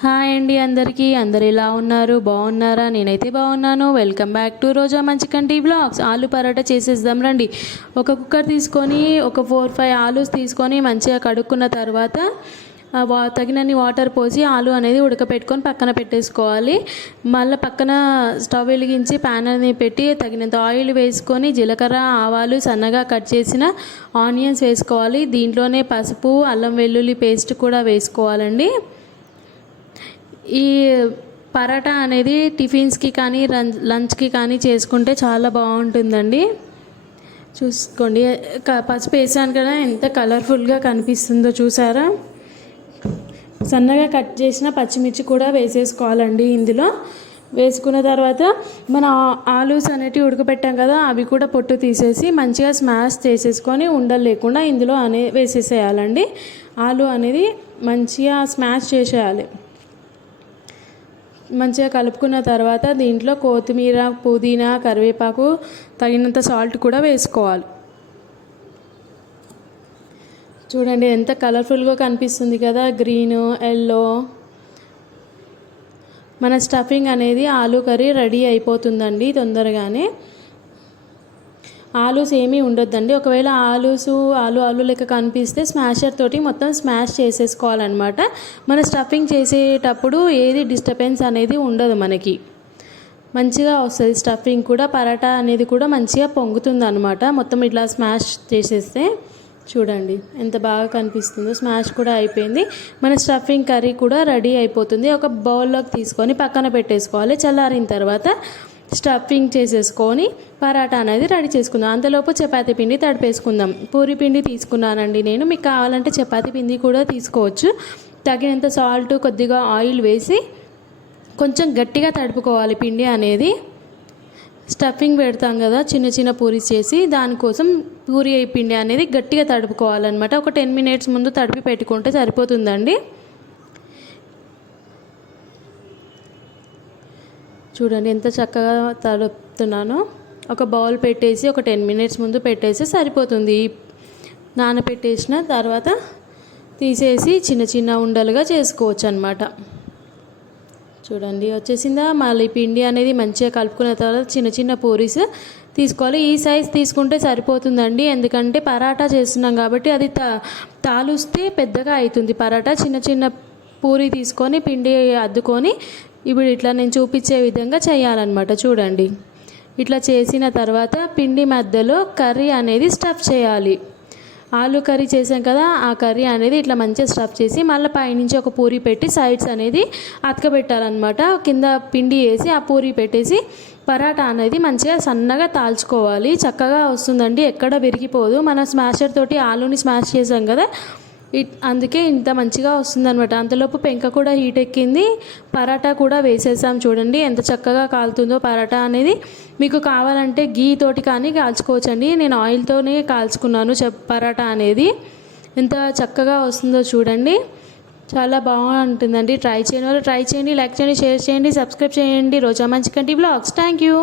Hi అండి అందరికీ. అందరు ఎలా ఉన్నారు? బాగున్నారా? నేనైతే బాగున్నాను. వెల్కమ్ బ్యాక్ టు రోజా మంచి కంటి బ్లాగ్స్. ఆలు పరోటా చేసేద్దాం రండి. ఒక కుక్కర్ తీసుకొని ఒక 4-5 ఆలూస్ తీసుకొని మంచిగా కడుక్కున్న తర్వాత తగినన్ని వాటర్ పోసి ఆలు అనేది ఉడకపెట్టుకొని పక్కన పెట్టేసుకోవాలి. మళ్ళీ పక్కన స్టవ్ వెలిగించి ప్యాన్ అనేది పెట్టి తగినంత ఆయిల్ వేసుకొని జీలకర్ర, ఆవాలు, సన్నగా కట్ చేసిన ఆనియన్స్ వేసుకోవాలి. దీంట్లోనే పసుపు, అల్లం వెల్లుల్లి పేస్ట్ కూడా వేసుకోవాలండి. ఈ పరోటా అనేది టిఫిన్స్కి కానీ లంచ్కి కానీ చేసుకుంటే చాలా బాగుంటుందండి. చూసుకోండి, పసుపు వేసాను కదా, ఎంత కలర్ఫుల్గా కనిపిస్తుందో చూసారా. సన్నగా కట్ చేసిన పచ్చిమిర్చి కూడా వేసేసుకోవాలండి. ఇందులో వేసుకున్న తర్వాత మన ఆలూస్ అనేటివి ఉడకపెట్టాం కదా, అవి కూడా పొట్టు తీసేసి మంచిగా స్మాష్ చేసేసుకొని ఉండలు లేకుండా ఇందులో వేసేసేయాలండి. ఆలు అనేది మంచిగా స్మాష్ చేసేయాలి. మంచిగా కలుపుకున్న తర్వాత దీంట్లో కొత్తిమీర, పుదీనా, కరివేపాకు, తగినంత సాల్ట్ కూడా వేసుకోవాలి. చూడండి ఎంత కలర్ఫుల్గా కనిపిస్తుంది కదా, గ్రీన్, ఎల్లో. మన స్టఫింగ్ అనేది ఆలూ కర్రీ రెడీ అయిపోతుందండి తొందరగానే. ఆలూస్ ఏమీ ఉండొద్దండి. ఒకవేళ ఆలు లెక్క కనిపిస్తే స్మాషర్ తోటి మొత్తం స్మాష్ చేసేసుకోవాలన్నమాట. మన స్టఫింగ్ చేసేటప్పుడు ఏది డిస్టర్బెన్స్ అనేది ఉండదు, మనకి మంచిగా వస్తుంది. స్టఫింగ్ కూడా పరోటా అనేది కూడా మంచిగా పొంగుతుంది అనమాట. మొత్తం ఇట్లా స్మాష్ చేసేస్తే చూడండి ఎంత బాగా కనిపిస్తుందో. స్మాష్ కూడా అయిపోయింది. మన స్టఫింగ్ కర్రీ కూడా రెడీ అయిపోతుంది. ఒక బౌల్లోకి తీసుకొని పక్కన పెట్టేసుకోవాలి. చల్లారిన తర్వాత స్టఫింగ్ చేసేసుకొని పరాటా అనేది రెడీ చేసుకుందాం. అంతలోపు చపాతీ పిండి తడిపేసుకుందాం. పూరి పిండి తీసుకున్నానండి నేను. మీకు కావాలంటే చపాతీ పిండి కూడా తీసుకోవచ్చు. తగినంత సాల్ట్, కొద్దిగా ఆయిల్ వేసి కొంచెం గట్టిగా తడుపుకోవాలి పిండి అనేది. స్టఫింగ్ పెడతాం కదా చిన్న చిన్న పూరీస్ చేసి, దానికోసం పూరి పిండి అనేది గట్టిగా తడుపుకోవాలన్నమాట. ఒక 10 minutes ముందు తడిపి పెట్టుకుంటే సరిపోతుందండి. చూడండి ఎంత చక్కగా తడుపుతున్నానో. ఒక బౌల్ పెట్టేసి ఒక 10 minutes ముందు పెట్టేసి సరిపోతుంది. నానబెట్టేసిన తర్వాత తీసేసి చిన్న చిన్న ఉండలుగా చేసుకోవచ్చు అన్నమాట. చూడండి వచ్చేసిందా. మళ్ళీ పిండి అనేది మంచిగా కలుపుకున్న తర్వాత చిన్న చిన్న పూరీస్ తీసుకోవాలి. ఈ సైజ్ తీసుకుంటే సరిపోతుందండి, ఎందుకంటే పరాటా చేస్తున్నాం కాబట్టి అది తాలుస్తే పెద్దగా అవుతుంది పరాటా. చిన్న చిన్న పూరి తీసుకొని పిండి అద్దుకొని ఇప్పుడు ఇట్లా నేను చూపించే విధంగా చేయాలన్నమాట. చూడండి ఇట్లా చేసిన తర్వాత పిండి మధ్యలో కర్రీ అనేది స్టఫ్ చేయాలి. ఆలు కర్రీ చేసాం కదా, ఆ కర్రీ అనేది ఇట్లా మంచిగా స్టఫ్ చేసి మళ్ళీ పైనుంచి ఒక పూరి పెట్టి సైడ్స్ అనేది అతకబెట్టాలన్నమాట. కింద పిండి వేసి ఆ పూరి పెట్టేసి పరాటా అనేది మంచిగా సన్నగా తాల్చుకోవాలి. చక్కగా వస్తుందండి, ఎక్కడ విరిగిపోదు. మన స్మాషర్ తోటి ఆలుని స్మాష్ చేసాం కదా, అందుకే ఇంత మంచిగా వస్తుందన్నమాట. అంతలోపు పెంక కూడా హీట్ ఎక్కింది. పరాటా కూడా వేసేసాం. చూడండి ఎంత చక్కగా కాలుతుందో పరాటా అనేది. మీకు కావాలంటే గీ తోటి కానీ కాల్చుకోవచ్చండి. నేను ఆయిల్తోనే కాల్చుకున్నాను పరాటా అనేది. ఎంత చక్కగా వస్తుందో చూడండి, చాలా బాగుంటుందండి. ట్రై చేయని వాళ్ళు ట్రై చేయండి, లైక్ చేయండి, షేర్ చేయండి, సబ్స్క్రైబ్ చేయండి. రోజా మంచి కంటి బ్లాగ్స్. Thank you.